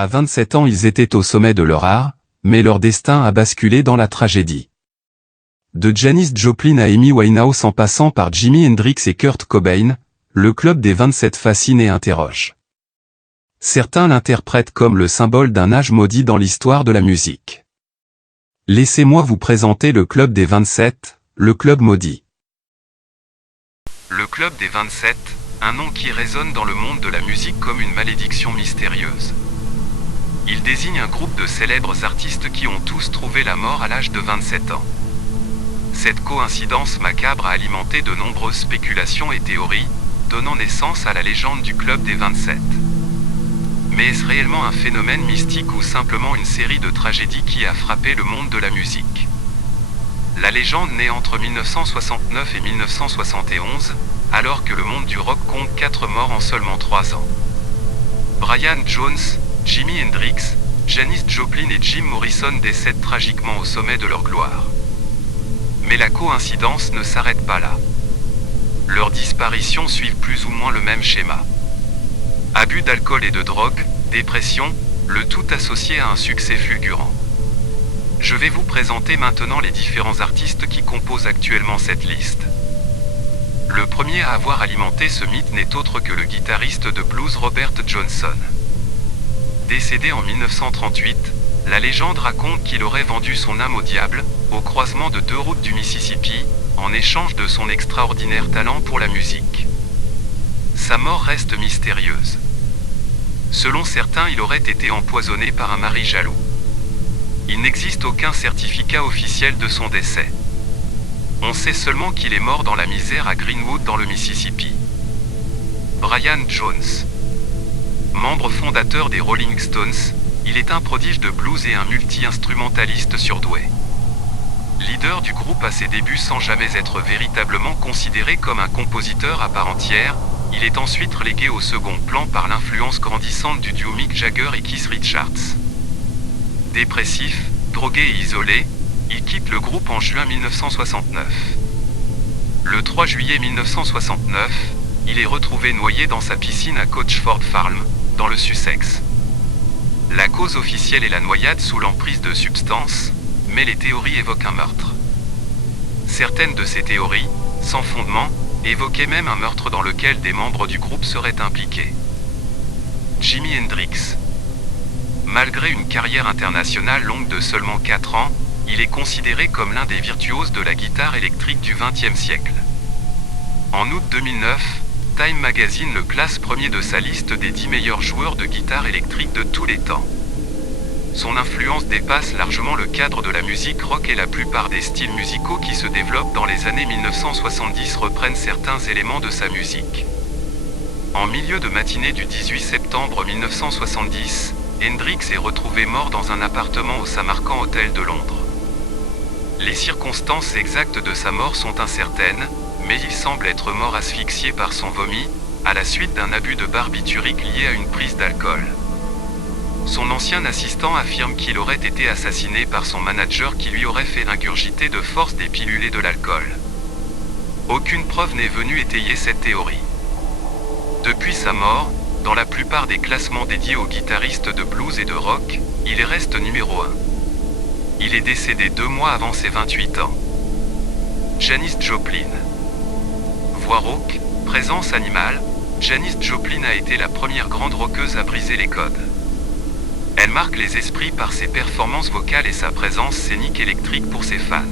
À 27 ans ils étaient au sommet de leur art, mais leur destin a basculé dans la tragédie. De Janis Joplin à Amy Winehouse en passant par Jimi Hendrix et Kurt Cobain, le club des 27 fascine et interroge. Certains l'interprètent comme le symbole d'un âge maudit dans l'histoire de la musique. Laissez-moi vous présenter le club des 27, le club maudit. Le club des 27, un nom qui résonne dans le monde de la musique comme une malédiction mystérieuse. Il désigne un groupe de célèbres artistes qui ont tous trouvé la mort à l'âge de 27 ans. Cette coïncidence macabre a alimenté de nombreuses spéculations et théories, donnant naissance à la légende du club des 27. Mais est-ce réellement un phénomène mystique ou simplement une série de tragédies qui a frappé le monde de la musique? La légende naît entre 1969 et 1971, alors que le monde du rock compte 4 morts en seulement 3 ans. Brian Jones, Jimi Hendrix, Janis Joplin et Jim Morrison décèdent tragiquement au sommet de leur gloire. Mais la coïncidence ne s'arrête pas là. Leurs disparitions suivent plus ou moins le même schéma. Abus d'alcool et de drogue, dépression, le tout associé à un succès fulgurant. Je vais vous présenter maintenant les différents artistes qui composent actuellement cette liste. Le premier à avoir alimenté ce mythe n'est autre que le guitariste de blues Robert Johnson. Décédé en 1938, la légende raconte qu'il aurait vendu son âme au diable, au croisement de 2 routes du Mississippi, en échange de son extraordinaire talent pour la musique. Sa mort reste mystérieuse. Selon certains, il aurait été empoisonné par un mari jaloux. Il n'existe aucun certificat officiel de son décès. On sait seulement qu'il est mort dans la misère à Greenwood dans le Mississippi. Brian Jones. Membre fondateur des Rolling Stones, il est un prodige de blues et un multi-instrumentaliste surdoué. Leader du groupe à ses débuts sans jamais être véritablement considéré comme un compositeur à part entière, il est ensuite relégué au second plan par l'influence grandissante du duo Mick Jagger et Keith Richards. Dépressif, drogué et isolé, il quitte le groupe en juin 1969. Le 3 juillet 1969, il est retrouvé noyé dans sa piscine à Coachford Farm, dans le Sussex. La cause officielle est la noyade sous l'emprise de substances, mais les théories évoquent un meurtre. Certaines de ces théories, sans fondement, évoquaient même un meurtre dans lequel des membres du groupe seraient impliqués. Jimi Hendrix. Malgré une carrière internationale longue de seulement 4 ans, il est considéré comme l'un des virtuoses de la guitare électrique du XXe siècle. En août 2009, Time Magazine le classe premier de sa liste des 10 meilleurs joueurs de guitare électrique de tous les temps. Son influence dépasse largement le cadre de la musique rock et la plupart des styles musicaux qui se développent dans les années 1970 reprennent certains éléments de sa musique. En milieu de matinée du 18 septembre 1970, Hendrix est retrouvé mort dans un appartement au Samarkand Hotel de Londres. Les circonstances exactes de sa mort sont incertaines, mais il semble être mort asphyxié par son vomi, à la suite d'un abus de barbiturique lié à une prise d'alcool. Son ancien assistant affirme qu'il aurait été assassiné par son manager qui lui aurait fait ingurgiter de force des pilules et de l'alcool. Aucune preuve n'est venue étayer cette théorie. Depuis sa mort, dans la plupart des classements dédiés aux guitaristes de blues et de rock, il reste numéro 1. Il est décédé 2 mois avant ses 28 ans. Janis Joplin. Voix rauque, présence animale, Janis Joplin a été la première grande rockeuse à briser les codes. Elle marque les esprits par ses performances vocales et sa présence scénique électrique pour ses fans.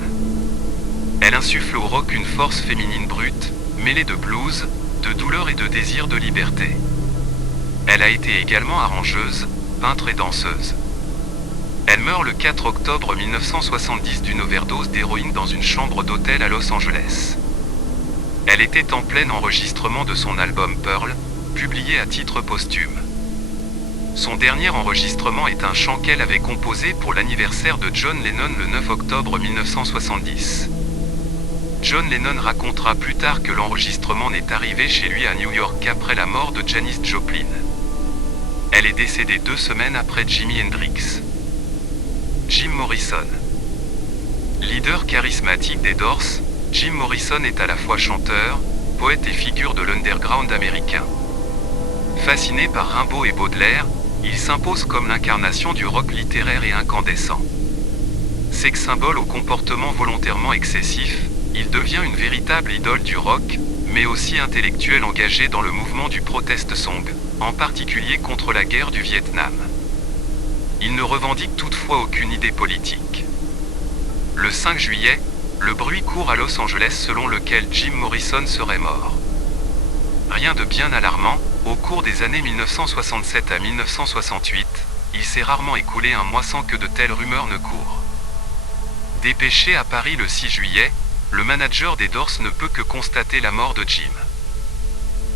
Elle insuffle au rock une force féminine brute, mêlée de blues, de douleur et de désir de liberté. Elle a été également arrangeuse, peintre et danseuse. Elle meurt le 4 octobre 1970 d'une overdose d'héroïne dans une chambre d'hôtel à Los Angeles. Elle était en plein enregistrement de son album Pearl, publié à titre posthume. Son dernier enregistrement est un chant qu'elle avait composé pour l'anniversaire de John Lennon le 9 octobre 1970. John Lennon racontera plus tard que l'enregistrement n'est arrivé chez lui à New York qu'après la mort de Janis Joplin. Elle est décédée 2 semaines après Jimi Hendrix. Jim Morrison. Leader charismatique des Doors, Jim Morrison est à la fois chanteur, poète et figure de l'underground américain. Fasciné par Rimbaud et Baudelaire, Il s'impose comme l'incarnation du rock littéraire et incandescent. Sex symbole au comportement volontairement excessif, il devient une véritable idole du rock, mais aussi intellectuel engagé dans le mouvement du protest song, en particulier contre la guerre du Vietnam. Il ne revendique toutefois aucune idée politique. Le 5 juillet, le bruit court à Los Angeles selon lequel Jim Morrison serait mort. Rien de bien alarmant, au cours des années 1967 à 1968, il s'est rarement écoulé un mois sans que de telles rumeurs ne courent. Dépêché à Paris le 6 juillet, le manager des Doors ne peut que constater la mort de Jim.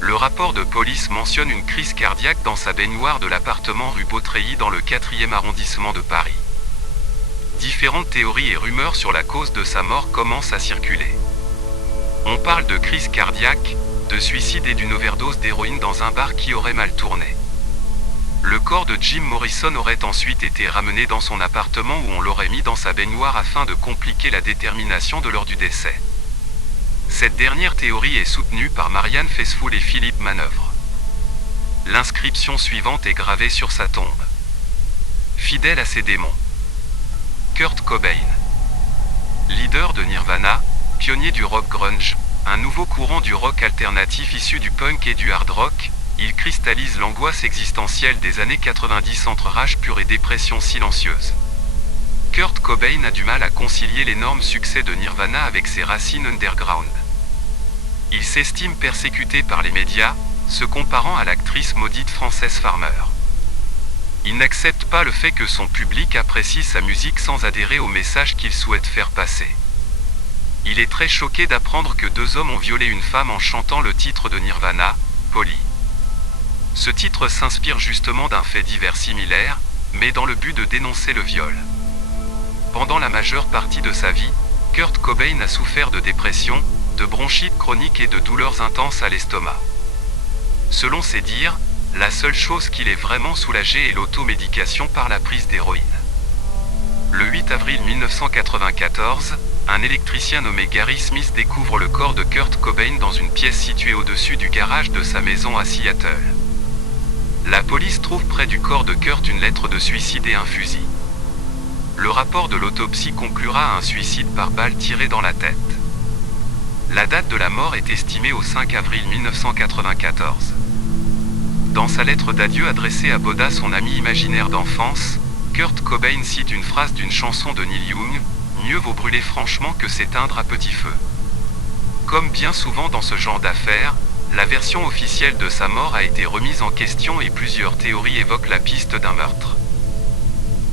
Le rapport de police mentionne une crise cardiaque dans sa baignoire de l'appartement rue Beautreilly dans le 4e arrondissement de Paris. Différentes théories et rumeurs sur la cause de sa mort commencent à circuler. On parle de crise cardiaque, de suicide et d'une overdose d'héroïne dans un bar qui aurait mal tourné. Le corps de Jim Morrison aurait ensuite été ramené dans son appartement où on l'aurait mis dans sa baignoire afin de compliquer la détermination de l'heure du décès. Cette dernière théorie est soutenue par Marianne Faithfull et Philippe Manœuvre. L'inscription suivante est gravée sur sa tombe. Fidèle à ses démons. Kurt Cobain. Leader de Nirvana, pionnier du rock grunge, un nouveau courant du rock alternatif issu du punk et du hard rock, il cristallise l'angoisse existentielle des années 90 entre rage pure et dépression silencieuse. Kurt Cobain a du mal à concilier l'énorme succès de Nirvana avec ses racines underground. Il s'estime persécuté par les médias, se comparant à l'actrice maudite Frances Farmer. Il n'accepte pas le fait que son public apprécie sa musique sans adhérer au message qu'il souhaite faire passer. Il est très choqué d'apprendre que 2 hommes ont violé une femme en chantant le titre de Nirvana, Polly. Ce titre s'inspire justement d'un fait divers similaire, mais dans le but de dénoncer le viol. Pendant la majeure partie de sa vie, Kurt Cobain a souffert de dépression, de bronchite chronique et de douleurs intenses à l'estomac. Selon ses dires, la seule chose qui l'ait vraiment soulagé est l'automédication par la prise d'héroïne. Le 8 avril 1994, un électricien nommé Gary Smith découvre le corps de Kurt Cobain dans une pièce située au-dessus du garage de sa maison à Seattle. La police trouve près du corps de Kurt une lettre de suicide et un fusil. Le rapport de l'autopsie conclura à un suicide par balle tirée dans la tête. La date de la mort est estimée au 5 avril 1994. Dans sa lettre d'adieu adressée à Boda, son ami imaginaire d'enfance, Kurt Cobain cite une phrase d'une chanson de Neil Young, « Mieux vaut brûler franchement que s'éteindre à petit feu ». Comme bien souvent dans ce genre d'affaires, la version officielle de sa mort a été remise en question et plusieurs théories évoquent la piste d'un meurtre.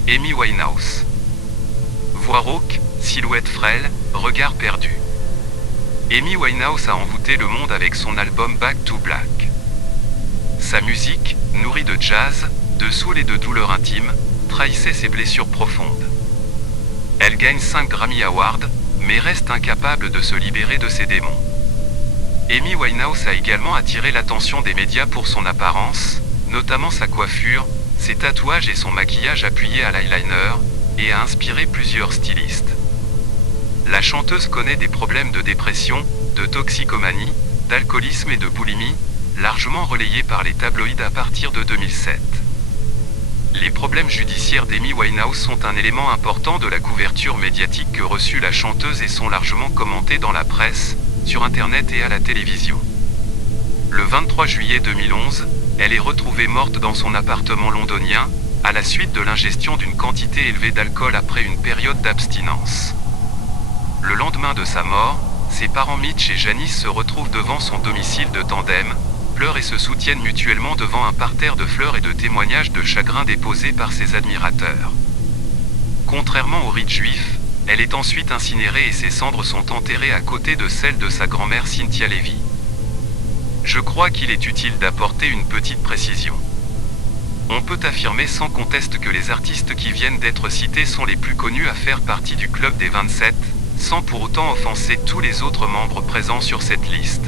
Amy Winehouse. Voix rauque, silhouette frêle, regard perdu. Amy Winehouse a envoûté le monde avec son album Back to Black. Sa musique, nourrie de jazz, de soul et de douleur intime, trahissait ses blessures profondes. Elle gagne 5 Grammy Awards, mais reste incapable de se libérer de ses démons. Amy Winehouse a également attiré l'attention des médias pour son apparence, notamment sa coiffure, ses tatouages et son maquillage appuyé à l'eyeliner, et a inspiré plusieurs stylistes. La chanteuse connaît des problèmes de dépression, de toxicomanie, d'alcoolisme et de boulimie, largement relayés par les tabloïds à partir de 2007. Les problèmes judiciaires d'Amy Winehouse sont un élément important de la couverture médiatique que reçut la chanteuse et sont largement commentés dans la presse, sur Internet et à la télévision. Le 23 juillet 2011, elle est retrouvée morte dans son appartement londonien, à la suite de l'ingestion d'une quantité élevée d'alcool après une période d'abstinence. Le lendemain de sa mort, ses parents Mitch et Janice se retrouvent devant son domicile de tandem, pleurent et se soutiennent mutuellement devant un parterre de fleurs et de témoignages de chagrin déposés par ses admirateurs. Contrairement au rite juif, elle est ensuite incinérée et ses cendres sont enterrées à côté de celles de sa grand-mère Cynthia Levy. Je crois qu'il est utile d'apporter une petite précision. On peut affirmer sans conteste que les artistes qui viennent d'être cités sont les plus connus à faire partie du club des 27, sans pour autant offenser tous les autres membres présents sur cette liste.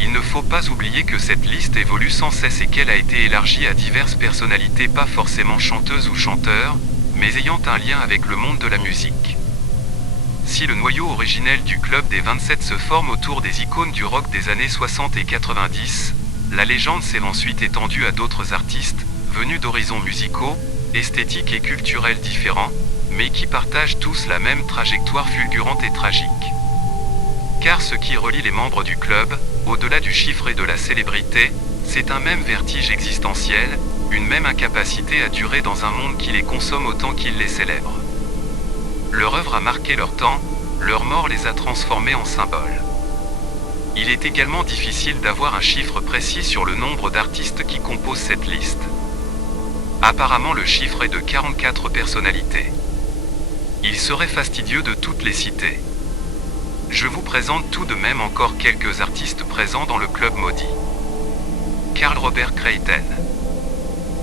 Il ne faut pas oublier que cette liste évolue sans cesse et qu'elle a été élargie à diverses personnalités pas forcément chanteuses ou chanteurs, mais ayant un lien avec le monde de la musique. Si le noyau originel du club des 27 se forme autour des icônes du rock des années 60 et 90, la légende s'est ensuite étendue à d'autres artistes, venus d'horizons musicaux, esthétiques et culturels différents, mais qui partagent tous la même trajectoire fulgurante et tragique. Car ce qui relie les membres du club, au-delà du chiffre et de la célébrité, c'est un même vertige existentiel, une même incapacité à durer dans un monde qui les consomme autant qu'il les célèbre. Leur œuvre a marqué leur temps, leur mort les a transformés en symboles. Il est également difficile d'avoir un chiffre précis sur le nombre d'artistes qui composent cette liste. Apparemment le chiffre est de 44 personnalités. Il serait fastidieux de toutes les citer. Je vous présente tout de même encore quelques artistes présents dans le club maudit. Carl Robert Creighton.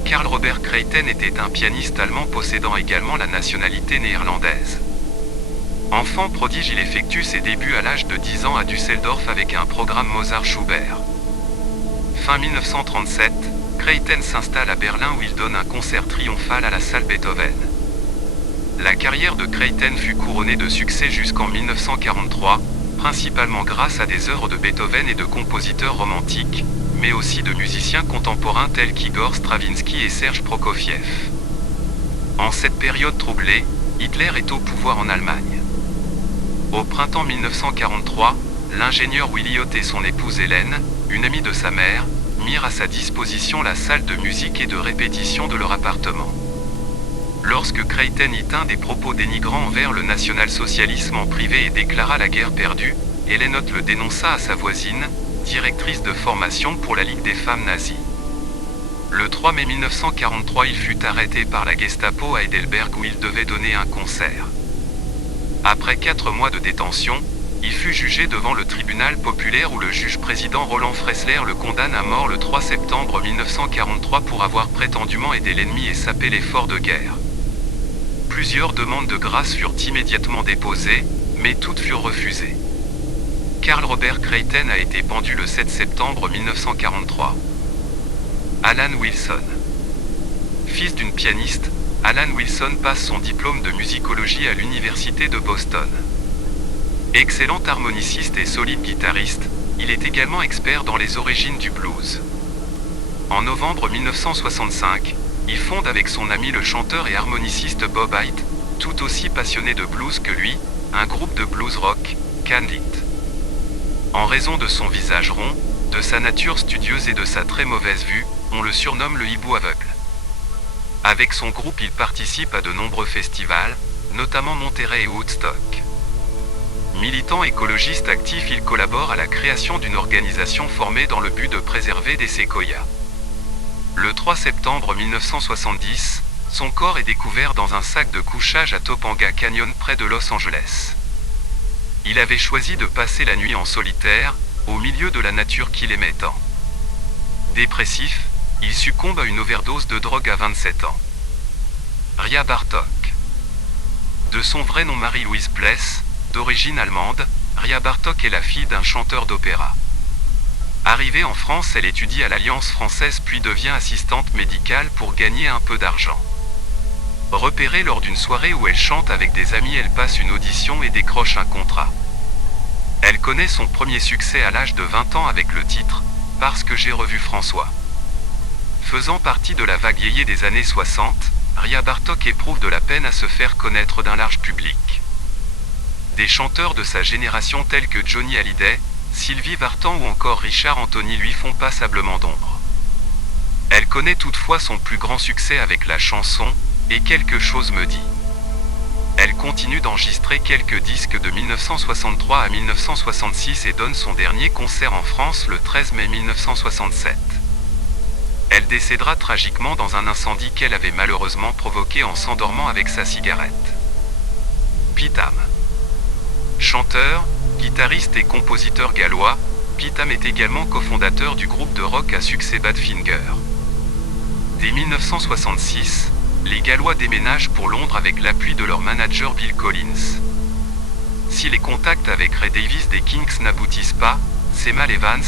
Carl Robert Creighton était un pianiste allemand possédant également la nationalité néerlandaise. Enfant prodige, il effectue ses débuts à l'âge de 10 ans à Düsseldorf avec un programme Mozart-Schubert. Fin 1937, Creighton s'installe à Berlin où il donne un concert triomphal à la salle Beethoven. La carrière de Creighton fut couronnée de succès jusqu'en 1943, principalement grâce à des œuvres de Beethoven et de compositeurs romantiques, mais aussi de musiciens contemporains tels qu'Igor Stravinsky et Serge Prokofiev. En cette période troublée, Hitler est au pouvoir en Allemagne. Au printemps 1943, l'ingénieur Willy Ott et son épouse Hélène, une amie de sa mère, mirent à sa disposition la salle de musique et de répétition de leur appartement. Lorsque Creighton y tint des propos dénigrants envers le national-socialisme en privé et déclara la guerre perdue, Hélène Ott le dénonça à sa voisine, directrice de formation pour la Ligue des femmes nazies. Le 3 mai 1943, il fut arrêté par la Gestapo à Heidelberg où il devait donner un concert. Après 4 mois de détention, il fut jugé devant le tribunal populaire où le juge-président Roland Fressler le condamne à mort le 3 septembre 1943 pour avoir prétendument aidé l'ennemi et sapé l'effort de guerre. Plusieurs demandes de grâce furent immédiatement déposées, mais toutes furent refusées. Carl Robert Creighton a été pendu le 7 septembre 1943. Alan Wilson. Fils d'une pianiste, Alan Wilson passe son diplôme de musicologie à l'université de Boston. Excellent harmoniciste et solide guitariste, il est également expert dans les origines du blues. En novembre 1965, il fonde avec son ami le chanteur et harmoniciste Bob Haidt, tout aussi passionné de blues que lui, un groupe de blues rock, Candid. En raison de son visage rond, de sa nature studieuse et de sa très mauvaise vue, on le surnomme le hibou aveugle. Avec son groupe, il participe à de nombreux festivals, notamment Monterey et Woodstock. Militant écologiste actif, il collabore à la création d'une organisation formée dans le but de préserver des séquoias. Le 3 septembre 1970, son corps est découvert dans un sac de couchage à Topanga Canyon près de Los Angeles. Il avait choisi de passer la nuit en solitaire, au milieu de la nature qu'il aimait tant. Dépressif, il succombe à une overdose de drogue à 27 ans. Ria Bartók. De son vrai nom Marie-Louise Pless, d'origine allemande, Ria Bartók est la fille d'un chanteur d'opéra. Arrivée en France, elle étudie à l'Alliance française puis devient assistante médicale pour gagner un peu d'argent. Repérée lors d'une soirée où elle chante avec des amis, elle passe une audition et décroche un contrat. Elle connaît son premier succès à l'âge de 20 ans avec le titre « Parce que j'ai revu François ». Faisant partie de la vague yéyé des années 60, Ria Bartók éprouve de la peine à se faire connaître d'un large public. Des chanteurs de sa génération tels que Johnny Hallyday, Sylvie Vartan ou encore Richard Anthony lui font passablement d'ombre. Elle connaît toutefois son plus grand succès avec la chanson « Et quelque chose me dit ». Elle continue d'enregistrer quelques disques de 1963 à 1966 et donne son dernier concert en France le 13 mai 1967. Elle décédera tragiquement dans un incendie qu'elle avait malheureusement provoqué en s'endormant avec sa cigarette. Pete Ham. Chanteur, guitariste et compositeur gallois, Pete Ham est également cofondateur du groupe de rock à succès Badfinger. Dès 1966, les Gallois déménagent pour Londres avec l'appui de leur manager Bill Collins. Si les contacts avec Ray Davies des Kinks n'aboutissent pas, c'est Mal Evans,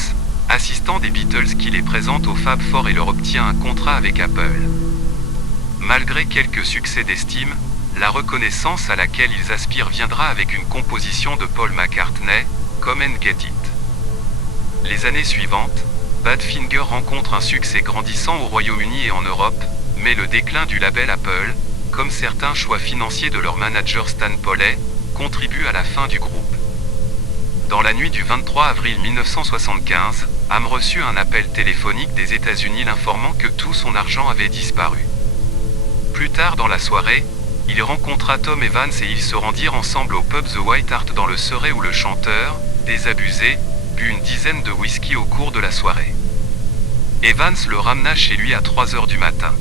assistant des Beatles, qui les présente au Fab Four et leur obtient un contrat avec Apple. Malgré quelques succès d'estime, la reconnaissance à laquelle ils aspirent viendra avec une composition de Paul McCartney, Come and Get It. Les années suivantes, Badfinger rencontre un succès grandissant au Royaume-Uni et en Europe, mais le déclin du label Apple, comme certains choix financiers de leur manager Stan Polley, contribue à la fin du groupe. Dans la nuit du 23 avril 1975, Ham reçut un appel téléphonique des États-Unis l'informant que tout son argent avait disparu. Plus tard dans la soirée, il rencontra Tom Evans et ils se rendirent ensemble au pub The White Hart dans le Surrey où le chanteur, désabusé, but une dizaine de whisky au cours de la soirée. Evans le ramena chez lui à 3 heures du matin.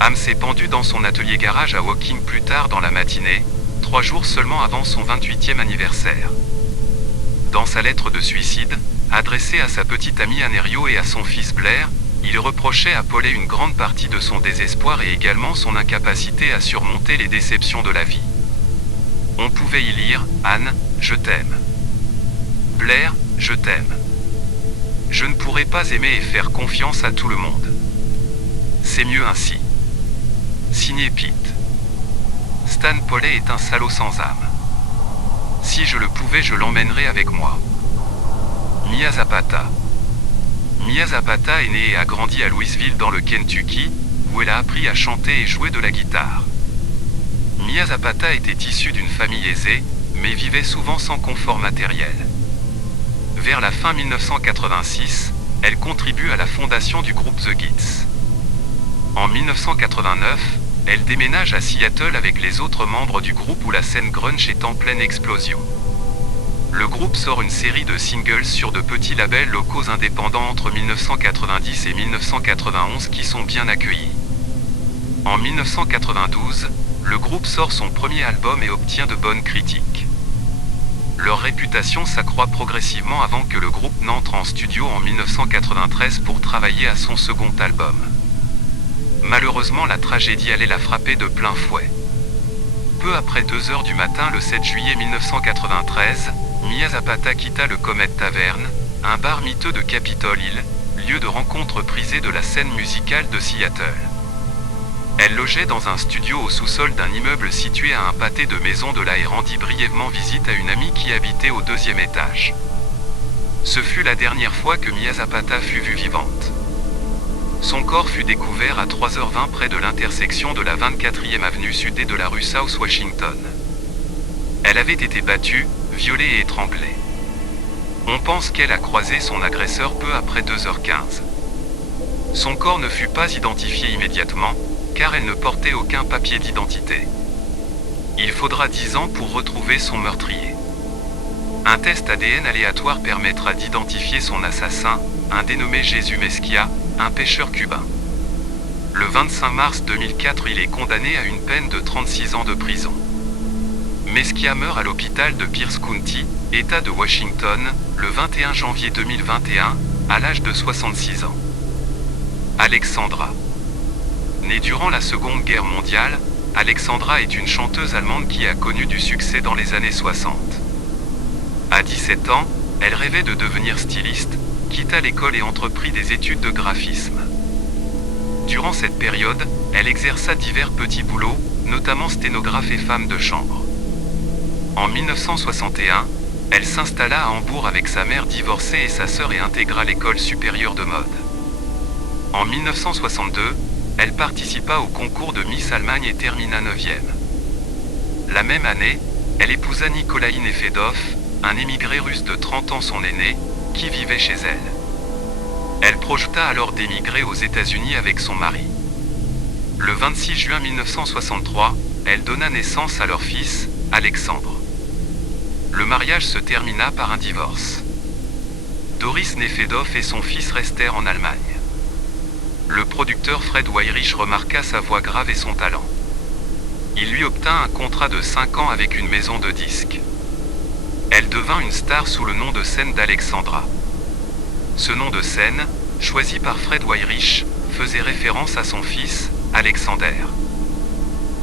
Ham s'est pendu dans son atelier garage à Woking plus tard dans la matinée, 3 jours seulement avant son 28e anniversaire. Dans sa lettre de suicide, adressée à sa petite amie Anerio et à son fils Blair, il reprochait à Polley une grande partie de son désespoir et également son incapacité à surmonter les déceptions de la vie. On pouvait y lire « Anne, je t'aime. Blair, je t'aime. Je ne pourrais pas aimer et faire confiance à tout le monde. C'est mieux ainsi. » Signé Pete. Stan Polley est un salaud sans âme. Si je le pouvais, je l'emmènerais avec moi. Mia Zapata. Mia Zapata est née et a grandi à Louisville dans le Kentucky, où elle a appris à chanter et jouer de la guitare. Mia Zapata était issue d'une famille aisée, mais vivait souvent sans confort matériel. Vers la fin 1986, elle contribue à la fondation du groupe The Gits. En 1989, elle déménage à Seattle avec les autres membres du groupe où la scène grunge est en pleine explosion. Le groupe sort une série de singles sur de petits labels locaux indépendants entre 1990 et 1991 qui sont bien accueillis. En 1992, le groupe sort son premier album et obtient de bonnes critiques. Leur réputation s'accroît progressivement avant que le groupe n'entre en studio en 1993 pour travailler à son second album. Malheureusement, la tragédie allait la frapper de plein fouet. Peu après 2 heures du matin le 7 juillet 1993, Mia Zapata quitta le Comet Tavern, un bar miteux de Capitol Hill, lieu de rencontre prisé de la scène musicale de Seattle. Elle logeait dans un studio au sous-sol d'un immeuble situé à un pâté de maisons de là et rendit brièvement visite à une amie qui habitait au 2e étage. Ce fut la dernière fois que Mia Zapata fut vue vivante. Son corps fut découvert à 3h20 près de l'intersection de la 24e avenue Sud et de la rue South Washington. Elle avait été battue, violée et étranglée. On pense qu'elle a croisé son agresseur peu après 2h15. Son corps ne fut pas identifié immédiatement, car elle ne portait aucun papier d'identité. Il faudra 10 ans pour retrouver son meurtrier. Un test ADN aléatoire permettra d'identifier son assassin, un dénommé Jesús Mesquia, un pêcheur cubain. Le 25 mars 2004, il est condamné à une peine de 36 ans de prison. Mesquia meurt à l'hôpital de Pierce County, État de Washington, le 21 janvier 2021, à l'âge de 66 ans. Alexandra. Née durant la Seconde Guerre mondiale, Alexandra est une chanteuse allemande qui a connu du succès dans les années 60. À 17 ans, elle rêvait de devenir styliste, quitta l'école et entreprit des études de graphisme. Durant cette période, elle exerça divers petits boulots, notamment sténographe et femme de chambre. En 1961, elle s'installa à Hambourg avec sa mère divorcée et sa sœur et intégra l'école supérieure de mode. En 1962, elle participa au concours de Miss Allemagne et termina 9e. La même année, elle épousa Nikolaï Nefedov, un émigré russe de 30 ans son aîné, qui vivait chez elle. Elle projeta alors d'émigrer aux États-Unis avec son mari. Le 26 juin 1963, elle donna naissance à leur fils, Alexandre. Le mariage se termina par un divorce. Doris Nefedov et son fils restèrent en Allemagne. Le producteur Fred Weyrich remarqua sa voix grave et son talent. Il lui obtint un contrat de 5 ans avec une maison de disques. Elle devint une star sous le nom de scène d'Alexandra. Ce nom de scène, choisi par Fred Weyrich, faisait référence à son fils, Alexander.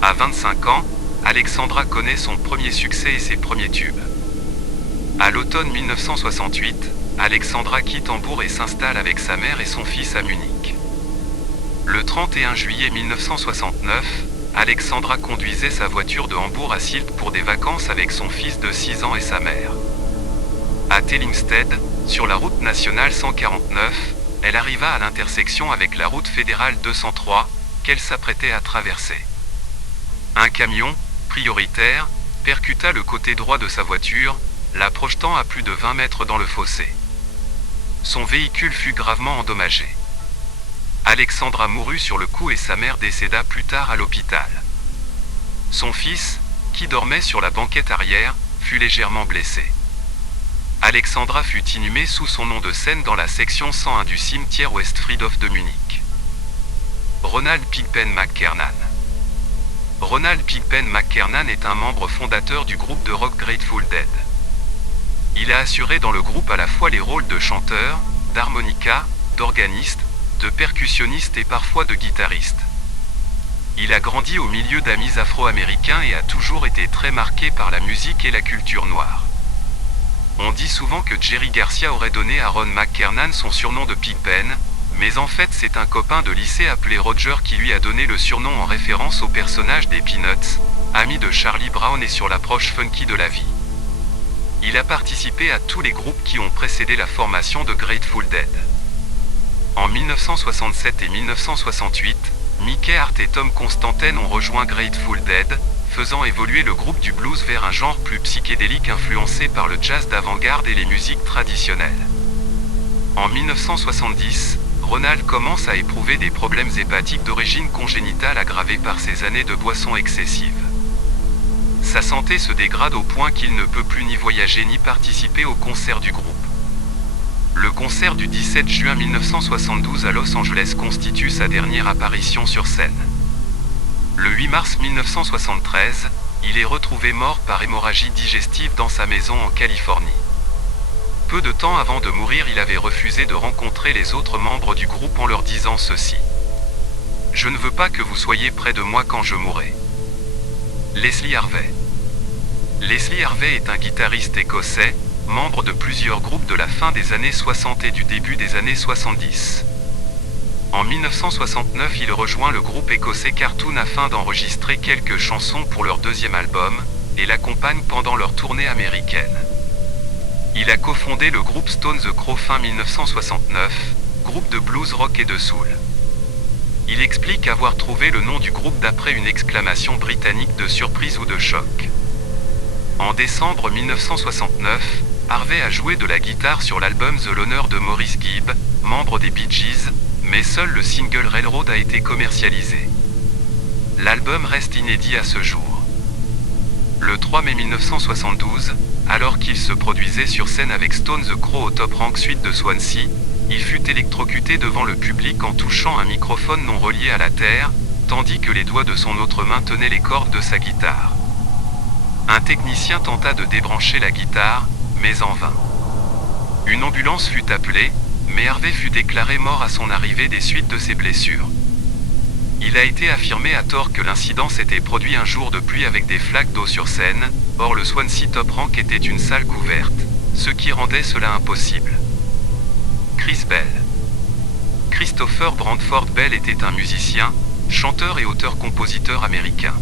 À 25 ans, Alexandra connaît son premier succès et ses premiers tubes. À l'automne 1968, Alexandra quitte Hambourg et s'installe avec sa mère et son fils à Munich. Le 31 juillet 1969, Alexandra conduisait sa voiture de Hambourg à Sylt pour des vacances avec son fils de 6 ans et sa mère. À Tellingstedt, sur la route nationale 149, elle arriva à l'intersection avec la route fédérale 203, qu'elle s'apprêtait à traverser. Un camion, prioritaire, percuta le côté droit de sa voiture, la projetant à plus de 20 mètres dans le fossé. Son véhicule fut gravement endommagé. Alexandra mourut sur le coup et sa mère décéda plus tard à l'hôpital. Son fils, qui dormait sur la banquette arrière, fut légèrement blessé. Alexandra fut inhumée sous son nom de scène dans la section 101 du cimetière Westfriedhof de Munich. Ronald Pigpen McKernan. Ronald Pigpen McKernan est un membre fondateur du groupe de rock Grateful Dead. Il a assuré dans le groupe à la fois les rôles de chanteur, d'harmonica, d'organiste, de percussionniste et parfois de guitariste. Il a grandi au milieu d'amis afro-américains et a toujours été très marqué par la musique et la culture noire. On dit souvent que Jerry Garcia aurait donné à Ron McKernan son surnom de Pigpen, mais en fait c'est un copain de lycée appelé Roger qui lui a donné le surnom en référence au personnage des Peanuts, ami de Charlie Brown et sur l'approche funky de la vie. Il a participé à tous les groupes qui ont précédé la formation de Grateful Dead. En 1967 et 1968, Mickey Hart et Tom Constantine ont rejoint Grateful Dead, faisant évoluer le groupe du blues vers un genre plus psychédélique influencé par le jazz d'avant-garde et les musiques traditionnelles. En 1970, Ronald commence à éprouver des problèmes hépatiques d'origine congénitale aggravés par ses années de boissons excessives. Sa santé se dégrade au point qu'il ne peut plus ni voyager ni participer aux concerts du groupe. Le concert du 17 juin 1972 à Los Angeles constitue sa dernière apparition sur scène. Le 8 mars 1973, il est retrouvé mort par hémorragie digestive dans sa maison en Californie. Peu de temps avant de mourir, il avait refusé de rencontrer les autres membres du groupe en leur disant ceci. « Je ne veux pas que vous soyez près de moi quand je mourrai. » Leslie Harvey. Leslie Harvey est un guitariste écossais, membre de plusieurs groupes de la fin des années 60 et du début des années 70. En 1969, il rejoint le groupe écossais Cartoon afin d'enregistrer quelques chansons pour leur deuxième album, et l'accompagne pendant leur tournée américaine. Il a cofondé le groupe Stone the Crow fin 1969, groupe de blues rock et de soul. Il explique avoir trouvé le nom du groupe d'après une exclamation britannique de surprise ou de choc. En décembre 1969, Harvey a joué de la guitare sur l'album The Loner de Maurice Gibb, membre des Bee Gees, mais seul le single Railroad a été commercialisé. L'album reste inédit à ce jour. Le 3 mai 1972, alors qu'il se produisait sur scène avec Stone the Crow au Top Rank Suite de Swansea, il fut électrocuté devant le public en touchant un microphone non relié à la terre, tandis que les doigts de son autre main tenaient les cordes de sa guitare. Un technicien tenta de débrancher la guitare, mais en vain. Une ambulance fut appelée, mais Harvey fut déclaré mort à son arrivée des suites de ses blessures. Il a été affirmé à tort que l'incident s'était produit un jour de pluie avec des flaques d'eau sur scène, or le Swansea Top Rank était une salle couverte, ce qui rendait cela impossible. Chris Bell. Christopher Brandford Bell était un musicien, chanteur et auteur-compositeur américain.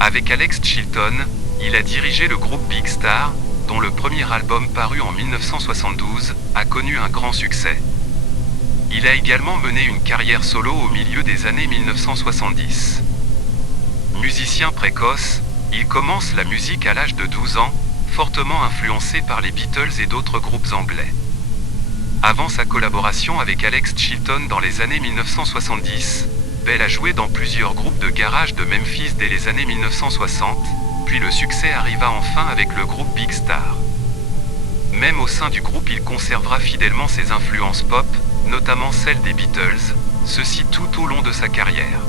Avec Alex Chilton, il a dirigé le groupe Big Star, dont le premier album paru en 1972 a connu un grand succès. Il a également mené une carrière solo au milieu des années 1970. Musicien précoce, il commence la musique à l'âge de 12 ans, fortement influencé par les Beatles et d'autres groupes anglais. Avant sa collaboration avec Alex Chilton dans les années 1970, Bell a joué dans plusieurs groupes de garage de Memphis dès les années 1960, puis le succès arriva enfin avec le groupe Big Star. Même au sein du groupe, il conservera fidèlement ses influences pop, notamment celles des Beatles, ceci tout au long de sa carrière.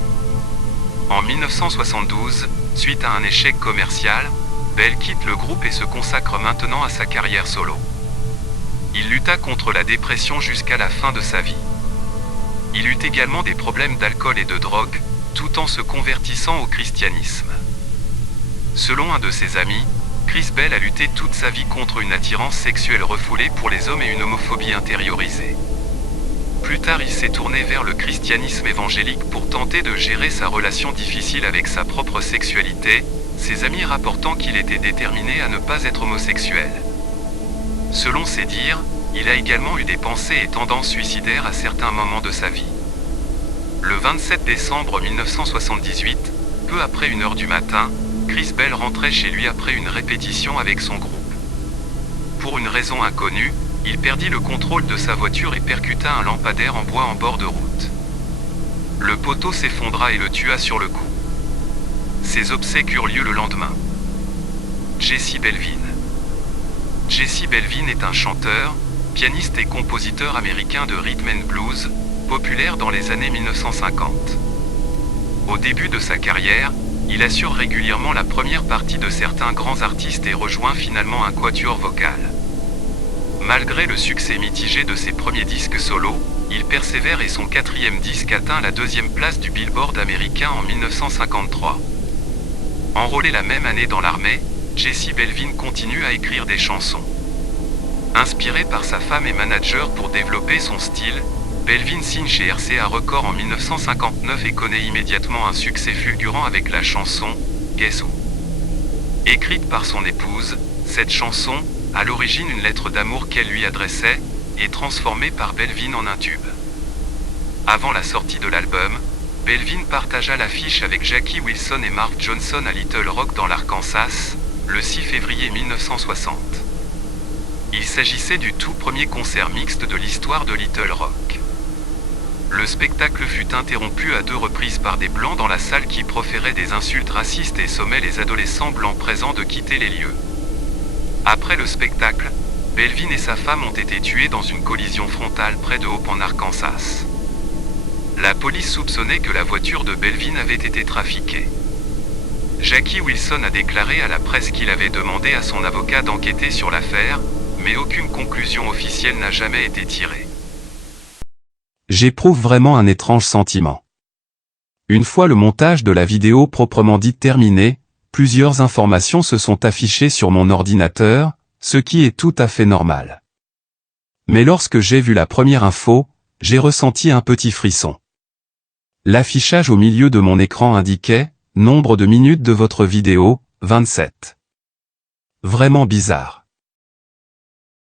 En 1972, suite à un échec commercial, Bell quitte le groupe et se consacre maintenant à sa carrière solo. Il lutta contre la dépression jusqu'à la fin de sa vie. Il eut également des problèmes d'alcool et de drogue, tout en se convertissant au christianisme. Selon un de ses amis, Chris Bell a lutté toute sa vie contre une attirance sexuelle refoulée pour les hommes et une homophobie intériorisée. Plus tard, il s'est tourné vers le christianisme évangélique pour tenter de gérer sa relation difficile avec sa propre sexualité, ses amis rapportant qu'il était déterminé à ne pas être homosexuel. Selon ses dires, il a également eu des pensées et tendances suicidaires à certains moments de sa vie. Le 27 décembre 1978, peu après 1 heure du matin, Chris Bell rentrait chez lui après une répétition avec son groupe. Pour une raison inconnue, il perdit le contrôle de sa voiture et percuta un lampadaire en bois en bord de route. Le poteau s'effondra et le tua sur le coup. Ses obsèques eurent lieu le lendemain. Jesse Belvin. Jesse Belvin est un chanteur, pianiste et compositeur américain de rhythm and blues, populaire dans les années 1950. Au début de sa carrière, il assure régulièrement la première partie de certains grands artistes et rejoint finalement un quatuor vocal. Malgré le succès mitigé de ses premiers disques solo, il persévère et son 4e disque atteint la 2e place du Billboard américain en 1953. Enrôlé la même année dans l'armée, Jesse Belvin continue à écrire des chansons. Inspiré par sa femme et manager pour développer son style, Belvin signe chez RCA Records en 1959 et connaît immédiatement un succès fulgurant avec la chanson « Guess Who ». Écrite par son épouse, cette chanson, à l'origine une lettre d'amour qu'elle lui adressait, est transformée par Belvin en un tube. Avant la sortie de l'album, Belvin partagea l'affiche avec Jackie Wilson et Mark Johnson à Little Rock dans l'Arkansas, le 6 février 1960. Il s'agissait du tout premier concert mixte de l'histoire de Little Rock. Le spectacle fut interrompu à 2 reprises par des blancs dans la salle qui proféraient des insultes racistes et sommaient les adolescents blancs présents de quitter les lieux. Après le spectacle, Belvin et sa femme ont été tués dans une collision frontale près de Hope en Arkansas. La police soupçonnait que la voiture de Belvin avait été trafiquée. Jackie Wilson a déclaré à la presse qu'il avait demandé à son avocat d'enquêter sur l'affaire, mais aucune conclusion officielle n'a jamais été tirée. J'éprouve vraiment un étrange sentiment. Une fois le montage de la vidéo proprement dite terminé, plusieurs informations se sont affichées sur mon ordinateur, ce qui est tout à fait normal. Mais lorsque j'ai vu la première info, j'ai ressenti un petit frisson. L'affichage au milieu de mon écran indiquait « Nombre de minutes de votre vidéo, 27 ». Vraiment bizarre.